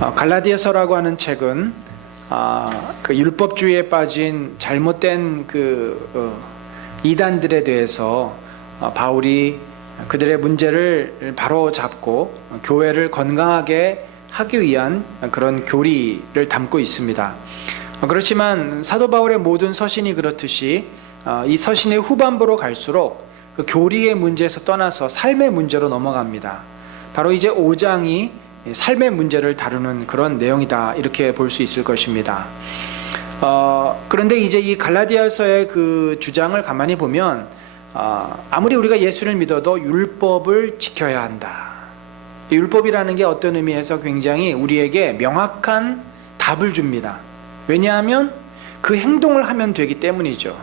갈라디아서라고 하는 책은 그 율법주의에 빠진 잘못된 이단들에 대해서 바울이 그들의 문제를 바로 잡고 교회를 건강하게 하기 위한 그런 교리를 담고 있습니다. 그렇지만 사도 바울의 모든 서신이 그렇듯이 이 서신의 후반부로 갈수록 그 교리의 문제에서 떠나서 삶의 문제로 넘어갑니다. 바로 이제 5장이 삶의 문제를 다루는 그런 내용이다, 이렇게 볼 수 있을 것입니다. 그런데 이제 이 갈라디아서의 그 주장을 가만히 보면 아무리 우리가 예수를 믿어도 율법을 지켜야 한다. 율법이라는 게 어떤 의미에서 굉장히 우리에게 명확한 답을 줍니다. 왜냐하면 그 행동을 하면 되기 때문이죠.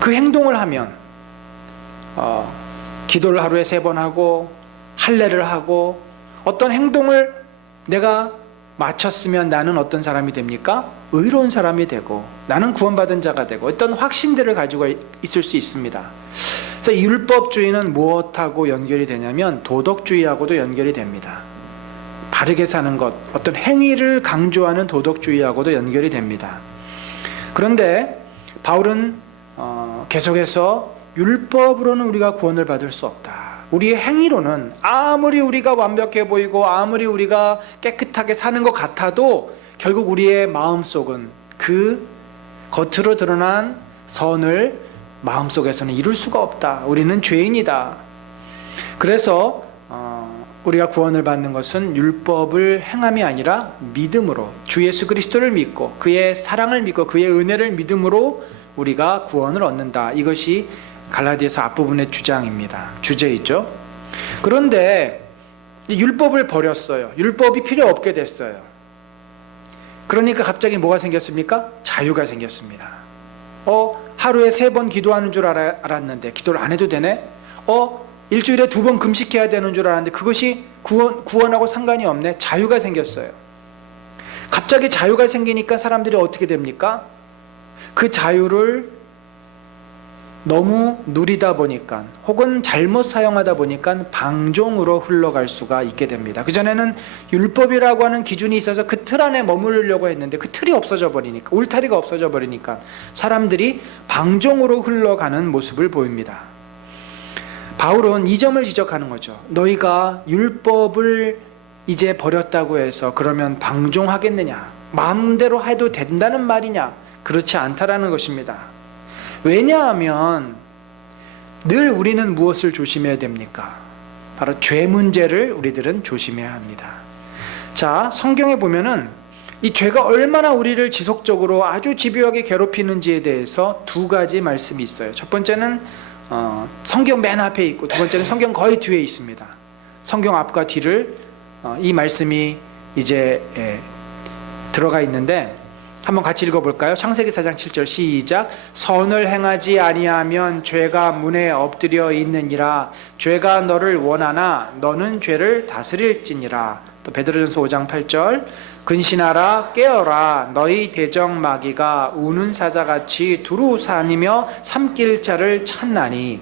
그 행동을 하면 기도를 하루에 3번 하고 할례를 하고 어떤 행동을 내가 마쳤으면 나는 어떤 사람이 됩니까? 의로운 사람이 되고 나는 구원받은 자가 되고 어떤 확신들을 가지고 있을 수 있습니다. 그래서 이 율법주의는 무엇하고 연결이 되냐면 도덕주의하고도 연결이 됩니다. 바르게 사는 것, 어떤 행위를 강조하는 도덕주의하고도 연결이 됩니다. 그런데 바울은 계속해서 율법으로는 우리가 구원을 받을 수 없다. 우리의 행위로는 아무리 우리가 완벽해 보이고 아무리 우리가 깨끗하게 사는 것 같아도 결국 우리의 마음속은 그 겉으로 드러난 선을 마음속에서는 이룰 수가 없다. 우리는 죄인이다. 그래서 우리가 구원을 받는 것은 율법을 행함이 아니라 믿음으로, 주 예수 그리스도를 믿고 그의 사랑을 믿고 그의 은혜를 믿음으로 우리가 구원을 얻는다. 이것이 갈라디아서 앞부분의 주장입니다. 주제이죠. 그런데 율법을 버렸어요. 율법이 필요 없게 됐어요. 그러니까 갑자기 뭐가 생겼습니까? 자유가 생겼습니다. 하루에 3번 기도하는 줄 알았는데 기도를 안 해도 되네? 일주일에 2번 금식해야 되는 줄 알았는데 그것이 구원하고 상관이 없네? 자유가 생겼어요. 갑자기 자유가 생기니까 사람들이 어떻게 됩니까? 그 자유를 너무 누리다 보니까 혹은 잘못 사용하다 보니까 방종으로 흘러갈 수가 있게 됩니다. 그전에는 율법이라고 하는 기준이 있어서 그 틀 안에 머무르려고 했는데 그 틀이 없어져 버리니까, 울타리가 없어져 버리니까 사람들이 방종으로 흘러가는 모습을 보입니다. 바울은 이 점을 지적하는 거죠. 너희가 율법을 이제 버렸다고 해서 그러면 방종하겠느냐? 마음대로 해도 된다는 말이냐? 그렇지 않다라는 것입니다. 왜냐하면 늘 우리는 무엇을 조심해야 됩니까? 바로 죄 문제를 우리들은 조심해야 합니다. 자, 성경에 보면은 이 죄가 얼마나 우리를 지속적으로 아주 집요하게 괴롭히는지에 대해서 2가지 말씀이 있어요. 첫 번째는 성경 맨 앞에 있고, 두 번째는 성경 거의 뒤에 있습니다. 성경 앞과 뒤를 이 말씀이 이제 들어가 있는데 한번 같이 읽어볼까요? 창세기 4장 7절 시작. 선을 행하지 아니하면 죄가 문에 엎드려 있느니라. 죄가 너를 원하나 너는 죄를 다스릴지니라. 또 베드로전서 5장 8절. 근신하라 깨어라 너희 대적마귀가 우는 사자같이 두루 사니며 삼킬 자를 찾나니.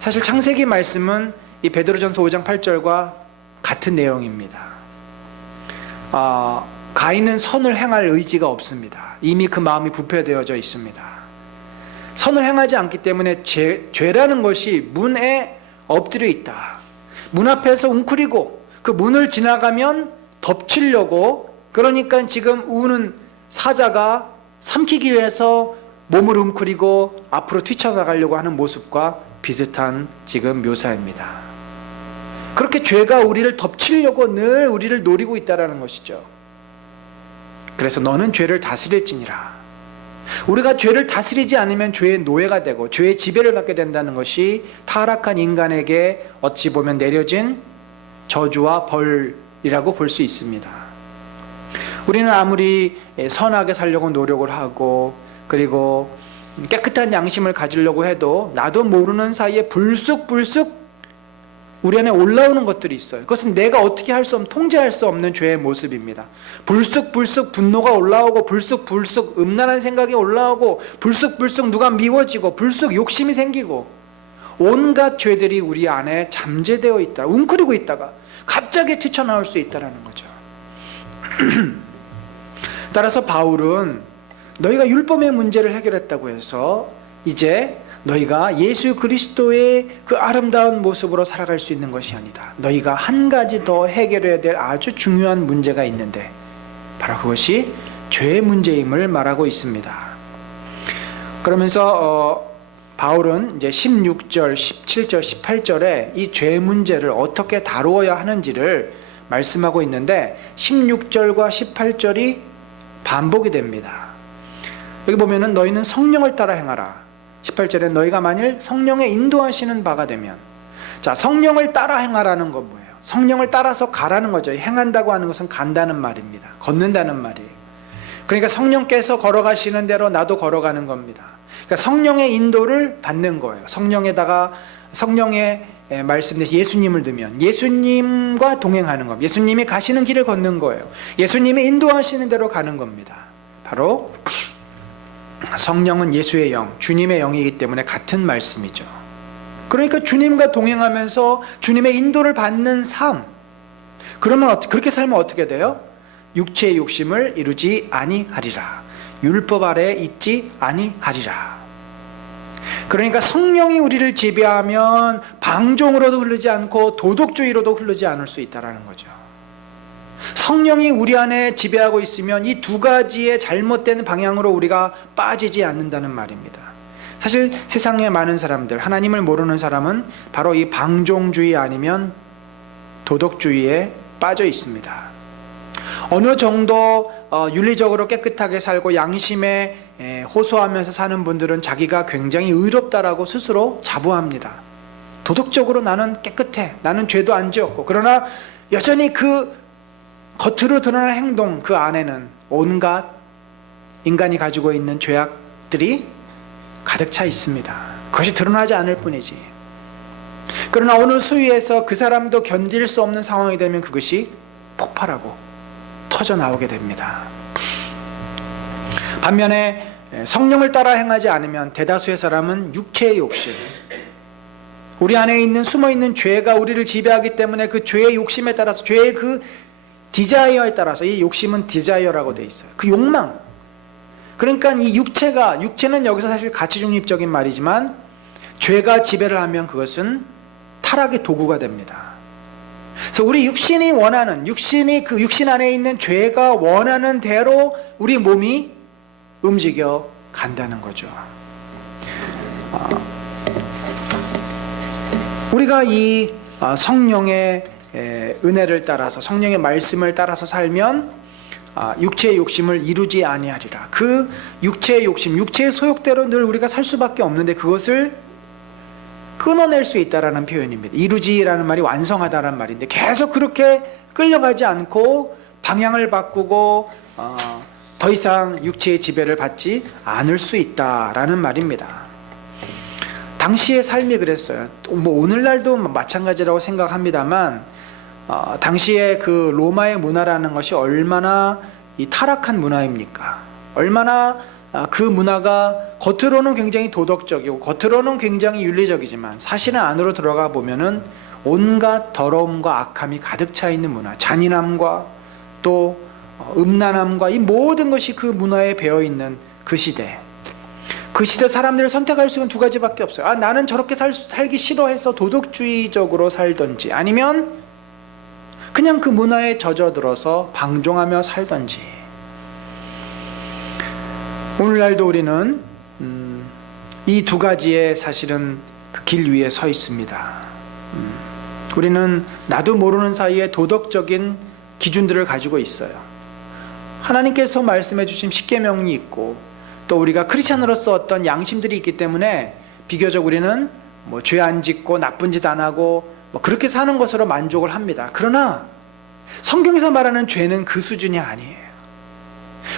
사실 창세기 말씀은 이 베드로전서 5장 8절과 같은 내용입니다. 가인은 선을 행할 의지가 없습니다. 이미 그 마음이 부패되어져 있습니다. 선을 행하지 않기 때문에 죄라는 것이 문에 엎드려 있다. 문 앞에서 웅크리고 그 문을 지나가면 덮치려고, 그러니까 지금 우는 사자가 삼키기 위해서 몸을 웅크리고 앞으로 뛰쳐나가려고 하는 모습과 비슷한 지금 묘사입니다. 그렇게 죄가 우리를 덮치려고 늘 우리를 노리고 있다는 것이죠. 그래서 너는 죄를 다스릴지니라. 우리가 죄를 다스리지 않으면 죄의 노예가 되고 죄의 지배를 받게 된다는 것이 타락한 인간에게 어찌 보면 내려진 저주와 벌이라고 볼 수 있습니다. 우리는 아무리 선하게 살려고 노력을 하고 그리고 깨끗한 양심을 가지려고 해도 나도 모르는 사이에 불쑥 우리 안에 올라오는 것들이 있어요. 그것은 내가 어떻게 할 수 없는, 통제할 수 없는 죄의 모습입니다. 불쑥 분노가 올라오고 불쑥 음란한 생각이 올라오고 불쑥 누가 미워지고 불쑥 욕심이 생기고 온갖 죄들이 우리 안에 잠재되어 있다, 웅크리고 있다가 갑자기 튀쳐나올 수 있다는 거죠. 따라서 바울은 너희가 율법의 문제를 해결했다고 해서 이제 너희가 예수 그리스도의 그 아름다운 모습으로 살아갈 수 있는 것이 아니다. 너희가 한 가지 더 해결해야 될 아주 중요한 문제가 있는데 바로 그것이 죄의 문제임을 말하고 있습니다. 그러면서 바울은 이제 16절, 17절, 18절에 이 죄 문제를 어떻게 다루어야 하는지를 말씀하고 있는데 16절과 18절이 반복이 됩니다. 여기 보면은 너희는 성령을 따라 행하라. 18절에 너희가 만일 성령의 인도하시는 바가 되면, 자, 성령을 따라 행하라는 건 뭐예요? 성령을 따라서 가라는 거죠. 행한다고 하는 것은 간다는 말입니다. 걷는다는 말이에요. 그러니까 성령께서 걸어가시는 대로 나도 걸어가는 겁니다. 그러니까 성령의 인도를 받는 거예요. 성령의 말씀에 예수님을 두면 예수님과 동행하는 겁니다. 예수님이 가시는 길을 걷는 거예요. 예수님이 인도하시는 대로 가는 겁니다. 바로 성령은 예수의 영, 주님의 영이기 때문에 같은 말씀이죠. 그러니까 주님과 동행하면서 주님의 인도를 받는 삶, 그러면 그렇게 살면 어떻게 돼요? 육체의 욕심을 이루지 아니하리라. 율법 아래에 있지 아니하리라. 그러니까 성령이 우리를 지배하면 방종으로도 흐르지 않고 도덕주의로도 흐르지 않을 수 있다는 거죠. 성령이 우리 안에 지배하고 있으면 이 두 가지의 잘못된 방향으로 우리가 빠지지 않는다는 말입니다. 사실 세상에 많은 사람들, 하나님을 모르는 사람은 바로 이 방종주의 아니면 도덕주의에 빠져 있습니다. 어느 정도 윤리적으로 깨끗하게 살고 양심에 호소하면서 사는 분들은 자기가 굉장히 의롭다라고 스스로 자부합니다. 도덕적으로 나는 깨끗해, 나는 죄도 안 지었고, 그러나 여전히 그 겉으로 드러나는 행동, 그 안에는 온갖 인간이 가지고 있는 죄악들이 가득 차 있습니다. 그것이 드러나지 않을 뿐이지. 그러나 어느 수위에서 그 사람도 견딜 수 없는 상황이 되면 그것이 폭발하고 터져 나오게 됩니다. 반면에 성령을 따라 행하지 않으면 대다수의 사람은 육체의 욕심, 우리 안에 있는 숨어있는 죄가 우리를 지배하기 때문에 그 죄의 욕심에 따라서, 죄의 그 디자이어에 따라서, 이 욕심은 디자이어라고 되어 있어요. 그 욕망. 그러니까 이 육체는 여기서 사실 가치중립적인 말이지만 죄가 지배를 하면 그것은 타락의 도구가 됩니다. 그래서 우리 육신이 그 육신 안에 있는 죄가 원하는 대로 우리 몸이 움직여 간다는 거죠. 우리가 이 성령의 은혜를 따라서, 성령의 말씀을 따라서 살면 육체의 욕심을 이루지 아니하리라. 그 육체의 욕심, 육체의 소욕대로 늘 우리가 살 수밖에 없는데 그것을 끊어낼 수 있다라는 표현입니다. 이루지라는 말이 완성하다라는 말인데 계속 그렇게 끌려가지 않고 방향을 바꾸고 더 이상 육체의 지배를 받지 않을 수 있다라는 말입니다. 당시의 삶이 그랬어요. 뭐 오늘날도 마찬가지라고 생각합니다만 당시에 그 로마의 문화라는 것이 얼마나 이 타락한 문화입니까? 얼마나 그 문화가 겉으로는 굉장히 도덕적이고 겉으로는 굉장히 윤리적이지만 사실은 안으로 들어가 보면은 온갖 더러움과 악함이 가득 차 있는 문화, 잔인함과 또 음란함과 이 모든 것이 그 문화에 배어 있는 그 시대. 그 시대 사람들을 선택할 수 있는 두 가지밖에 없어요. 나는 저렇게 살기 싫어해서 도덕주의적으로 살던지, 아니면 그냥 그 문화에 젖어들어서 방종하며 살던지. 오늘날도 우리는 이 두 가지의 사실은 그 길 위에 서 있습니다. 우리는 나도 모르는 사이에 도덕적인 기준들을 가지고 있어요. 하나님께서 말씀해 주신 십계명이 있고 또 우리가 크리스찬으로서 어떤 양심들이 있기 때문에 비교적 우리는 뭐 죄 안 짓고 나쁜 짓 안 하고 뭐 그렇게 사는 것으로 만족을 합니다. 그러나 성경에서 말하는 죄는 그 수준이 아니에요.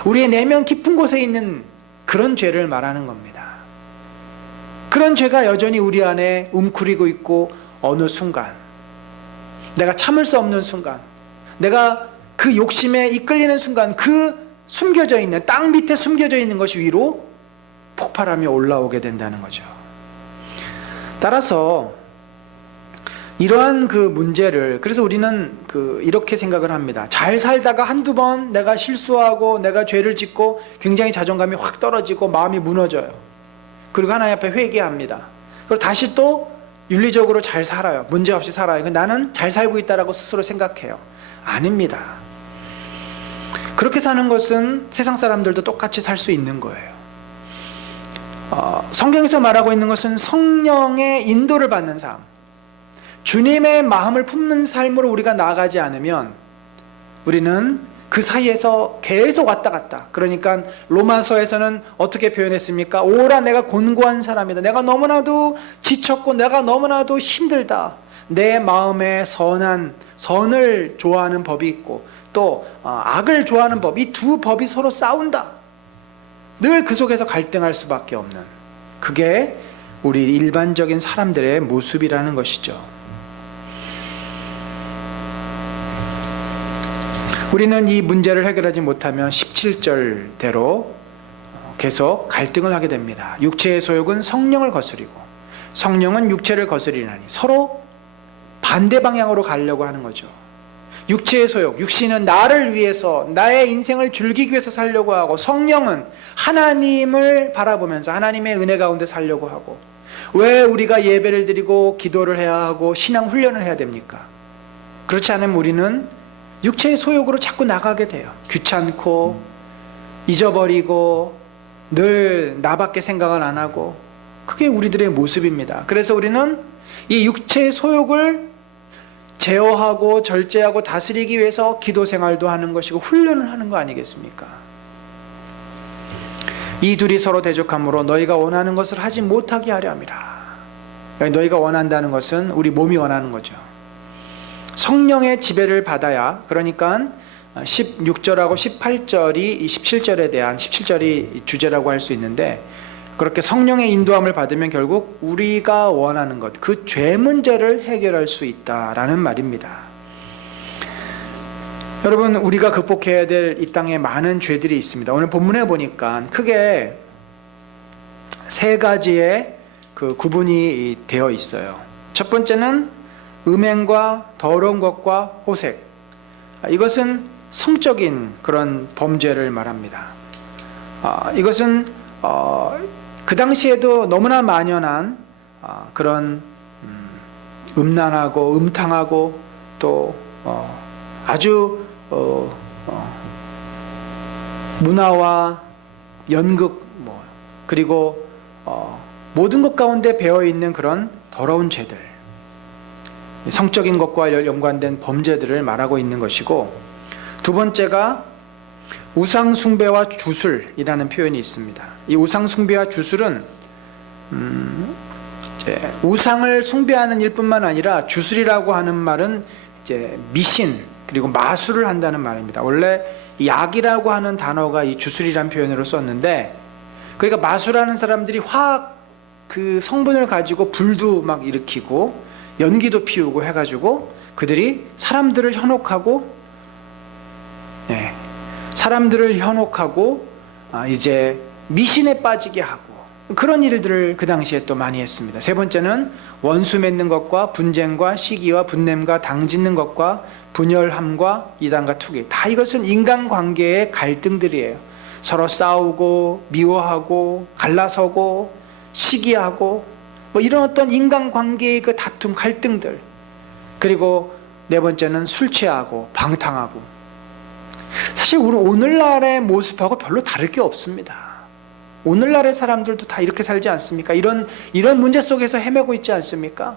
우리의 내면 깊은 곳에 있는 그런 죄를 말하는 겁니다. 그런 죄가 여전히 우리 안에 움크리고 있고 어느 순간, 내가 참을 수 없는 순간, 내가 그 욕심에 이끌리는 순간, 그 숨겨져 있는, 땅 밑에 숨겨져 있는 것이 위로 폭발하며 올라오게 된다는 거죠. 따라서 이러한 그 문제를, 그래서 우리는 이렇게 생각을 합니다. 잘 살다가 한두 번 내가 실수하고 내가 죄를 짓고 굉장히 자존감이 확 떨어지고 마음이 무너져요. 그리고 하나님 앞에 회개합니다. 그리고 다시 또 윤리적으로 잘 살아요. 문제없이 살아요. 나는 잘 살고 있다라고 스스로 생각해요. 아닙니다. 그렇게 사는 것은 세상 사람들도 똑같이 살 수 있는 거예요. 성경에서 말하고 있는 것은 성령의 인도를 받는 삶, 주님의 마음을 품는 삶으로 우리가 나아가지 않으면 우리는 그 사이에서 계속 왔다 갔다. 그러니까 로마서에서는 어떻게 표현했습니까? 오라, 내가 곤고한 사람이다. 내가 너무나도 지쳤고 내가 너무나도 힘들다. 내 마음에 선을 좋아하는 법이 있고 또 악을 좋아하는 법, 이 두 법이 서로 싸운다. 늘 그 속에서 갈등할 수밖에 없는, 그게 우리 일반적인 사람들의 모습이라는 것이죠. 우리는 이 문제를 해결하지 못하면 17절대로 계속 갈등을 하게 됩니다. 육체의 소욕은 성령을 거스리고 성령은 육체를 거스리나니, 서로 반대 방향으로 가려고 하는 거죠. 육체의 소욕, 육신은 나를 위해서 나의 인생을 즐기기 위해서 살려고 하고, 성령은 하나님을 바라보면서 하나님의 은혜 가운데 살려고 하고. 왜 우리가 예배를 드리고 기도를 해야 하고 신앙 훈련을 해야 됩니까? 그렇지 않으면 우리는 육체의 소욕으로 자꾸 나가게 돼요. 귀찮고 잊어버리고 늘 나밖에 생각을 안 하고, 그게 우리들의 모습입니다. 그래서 우리는 이 육체의 소욕을 제어하고 절제하고 다스리기 위해서 기도 생활도 하는 것이고 훈련을 하는 거 아니겠습니까? 이 둘이 서로 대적함으로 너희가 원하는 것을 하지 못하게 하려 함이라. 너희가 원한다는 것은 우리 몸이 원하는 거죠. 성령의 지배를 받아야, 그러니까 16절하고 18절이 이 17절에 대한, 17절이 주제라고 할 수 있는데, 그렇게 성령의 인도함을 받으면 결국 우리가 원하는 것, 그 죄 문제를 해결할 수 있다라는 말입니다. 여러분, 우리가 극복해야 될 이 땅에 많은 죄들이 있습니다. 오늘 본문에 보니까 크게 세 가지의 그 구분이 되어 있어요. 첫 번째는 음행과 더러운 것과 호색. 이것은 성적인 그런 범죄를 말합니다. 이것은 그 당시에도 너무나 만연한 그런 음란하고 음탕하고 또 아주 문화와 연극 그리고 모든 것 가운데 배어있는 그런 더러운 죄들, 성적인 것과 연관된 범죄들을 말하고 있는 것이고, 두 번째가 우상 숭배와 주술이라는 표현이 있습니다. 이 우상 숭배와 주술은 이제 우상을 숭배하는 일뿐만 아니라, 주술이라고 하는 말은 이제 미신 그리고 마술을 한다는 말입니다. 원래 약이라고 하는 단어가 이 주술이라는 표현으로 썼는데, 그러니까 마술하는 사람들이 화학 그 성분을 가지고 불도 막 일으키고 연기도 피우고 해가지고 그들이 사람들을 현혹하고 이제 미신에 빠지게 하고, 그런 일들을 그 당시에 또 많이 했습니다. 세 번째는 원수 맺는 것과 분쟁과 시기와 분냄과 당짓는 것과 분열함과 이단과 투기. 다 이것은 인간관계의 갈등들이에요. 서로 싸우고 미워하고 갈라서고 시기하고 이런 어떤 인간관계의 그 다툼, 갈등들. 그리고 네 번째는 술 취하고 방탕하고. 사실 우리 오늘날의 모습하고 별로 다를 게 없습니다. 오늘날의 사람들도 다 이렇게 살지 않습니까? 이런 문제 속에서 헤매고 있지 않습니까?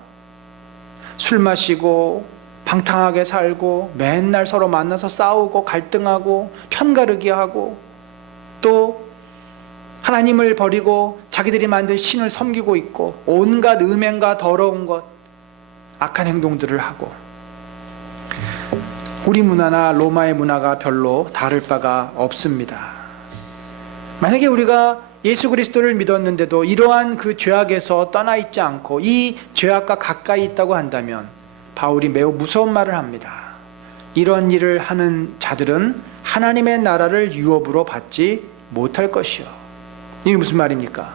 술 마시고 방탕하게 살고 맨날 서로 만나서 싸우고 갈등하고 편가르기 하고, 또 하나님을 버리고 자기들이 만든 신을 섬기고 있고, 온갖 음행과 더러운 것, 악한 행동들을 하고. 우리 문화나 로마의 문화가 별로 다를 바가 없습니다. 만약에 우리가 예수 그리스도를 믿었는데도 이러한 그 죄악에서 떠나 있지 않고 이 죄악과 가까이 있다고 한다면 바울이 매우 무서운 말을 합니다. 이런 일을 하는 자들은 하나님의 나라를 유업으로 받지 못할 것이요. 이게 무슨 말입니까?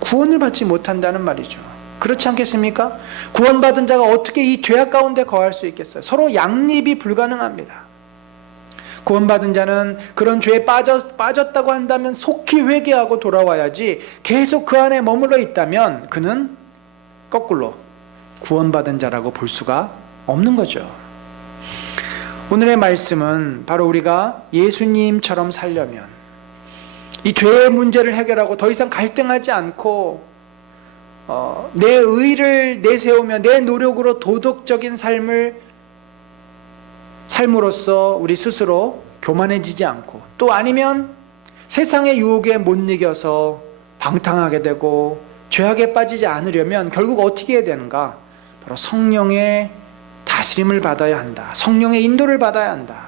구원을 받지 못한다는 말이죠. 그렇지 않겠습니까? 구원받은 자가 어떻게 이 죄악 가운데 거할 수 있겠어요? 서로 양립이 불가능합니다. 구원받은 자는 그런 죄에 빠졌다고 한다면 속히 회개하고 돌아와야지, 계속 그 안에 머물러 있다면 그는 거꾸로 구원받은 자라고 볼 수가 없는 거죠. 오늘의 말씀은 바로 우리가 예수님처럼 살려면, 이 죄의 문제를 해결하고 더 이상 갈등하지 않고 내 의를 내세우며 내 노력으로 도덕적인 삶으로써 우리 스스로 교만해지지 않고, 또 아니면 세상의 유혹에 못 이겨서 방탕하게 되고 죄악에 빠지지 않으려면 결국 어떻게 해야 되는가? 바로 성령의 다스림을 받아야 한다. 성령의 인도를 받아야 한다.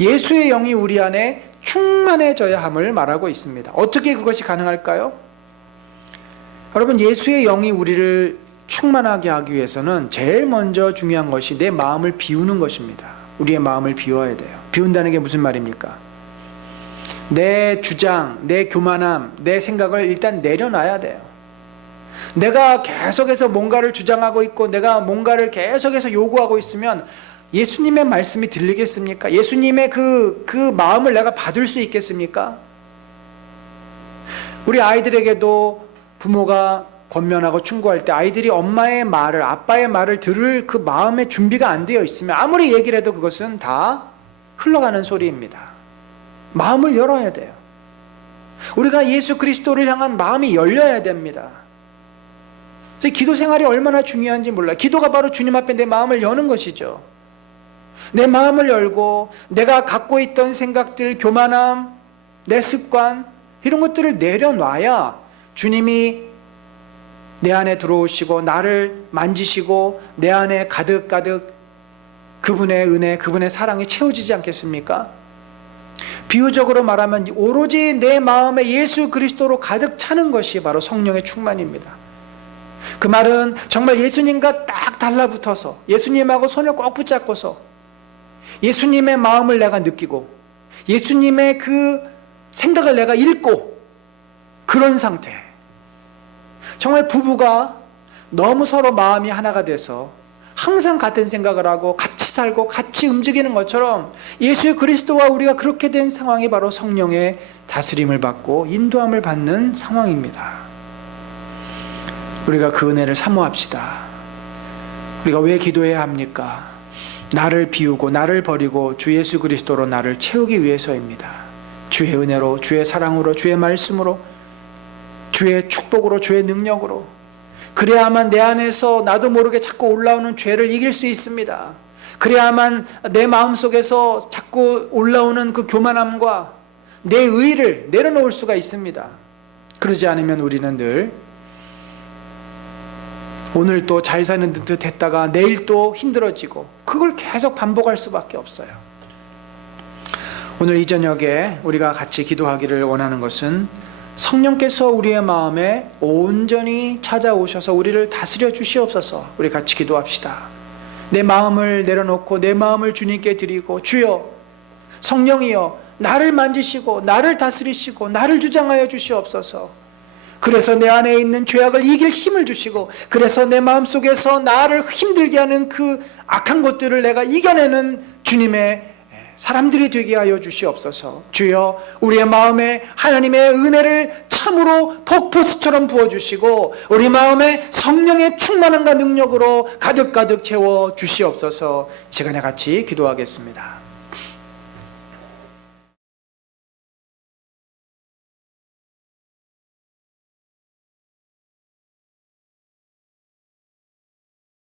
예수의 영이 우리 안에 충만해져야 함을 말하고 있습니다. 어떻게 그것이 가능할까요? 여러분, 예수의 영이 우리를 충만하게 하기 위해서는 제일 먼저 중요한 것이 내 마음을 비우는 것입니다. 우리의 마음을 비워야 돼요. 비운다는 게 무슨 말입니까? 내 주장, 내 교만함, 내 생각을 일단 내려놔야 돼요. 내가 계속해서 뭔가를 주장하고 있고 내가 뭔가를 계속해서 요구하고 있으면 예수님의 말씀이 들리겠습니까? 예수님의 그 마음을 내가 받을 수 있겠습니까? 우리 아이들에게도 부모가 권면하고 충고할 때 아이들이 엄마의 말을, 아빠의 말을 들을 그 마음의 준비가 안 되어 있으면 아무리 얘기를 해도 그것은 다 흘러가는 소리입니다. 마음을 열어야 돼요. 우리가 예수 그리스도를 향한 마음이 열려야 됩니다. 그래서 기도 생활이 얼마나 중요한지 몰라요. 기도가 바로 주님 앞에 내 마음을 여는 것이죠. 내 마음을 열고 내가 갖고 있던 생각들, 교만함, 내 습관, 이런 것들을 내려놔야 주님이 내 안에 들어오시고 나를 만지시고 내 안에 가득가득 그분의 은혜, 그분의 사랑이 채워지지 않겠습니까? 비유적으로 말하면 오로지 내 마음에 예수 그리스도로 가득 차는 것이 바로 성령의 충만입니다. 그 말은 정말 예수님과 딱 달라붙어서 예수님하고 손을 꼭 붙잡고서 예수님의 마음을 내가 느끼고 예수님의 그 생각을 내가 읽고, 그런 상태. 정말 부부가 너무 서로 마음이 하나가 돼서 항상 같은 생각을 하고 같이 살고 같이 움직이는 것처럼 예수 그리스도와 우리가 그렇게 된 상황이 바로 성령의 다스림을 받고 인도함을 받는 상황입니다. 우리가 그 은혜를 사모합시다. 우리가 왜 기도해야 합니까? 나를 비우고 나를 버리고 주 예수 그리스도로 나를 채우기 위해서입니다. 주의 은혜로, 주의 사랑으로, 주의 말씀으로, 주의 축복으로, 주의 능력으로. 그래야만 내 안에서 나도 모르게 자꾸 올라오는 죄를 이길 수 있습니다. 그래야만 내 마음속에서 자꾸 올라오는 그 교만함과 내 의를 내려놓을 수가 있습니다. 그러지 않으면 우리는 늘 오늘 또 잘 사는 듯 했다가 내일 또 힘들어지고, 그걸 계속 반복할 수밖에 없어요. 오늘 이 저녁에 우리가 같이 기도하기를 원하는 것은 성령께서 우리의 마음에 온전히 찾아오셔서 우리를 다스려 주시옵소서. 우리 같이 기도합시다. 내 마음을 내려놓고 내 마음을 주님께 드리고, 주여, 성령이여, 나를 만지시고 나를 다스리시고 나를 주장하여 주시옵소서. 그래서 내 안에 있는 죄악을 이길 힘을 주시고, 그래서 내 마음속에서 나를 힘들게 하는 그 악한 것들을 내가 이겨내는 주님의 사람들이 되게 하여 주시옵소서. 주여, 우리의 마음에 하나님의 은혜를 참으로 폭포수처럼 부어주시고 우리 마음에 성령의 충만함과 능력으로 가득가득 채워 주시옵소서. 이 시간에 같이 기도하겠습니다.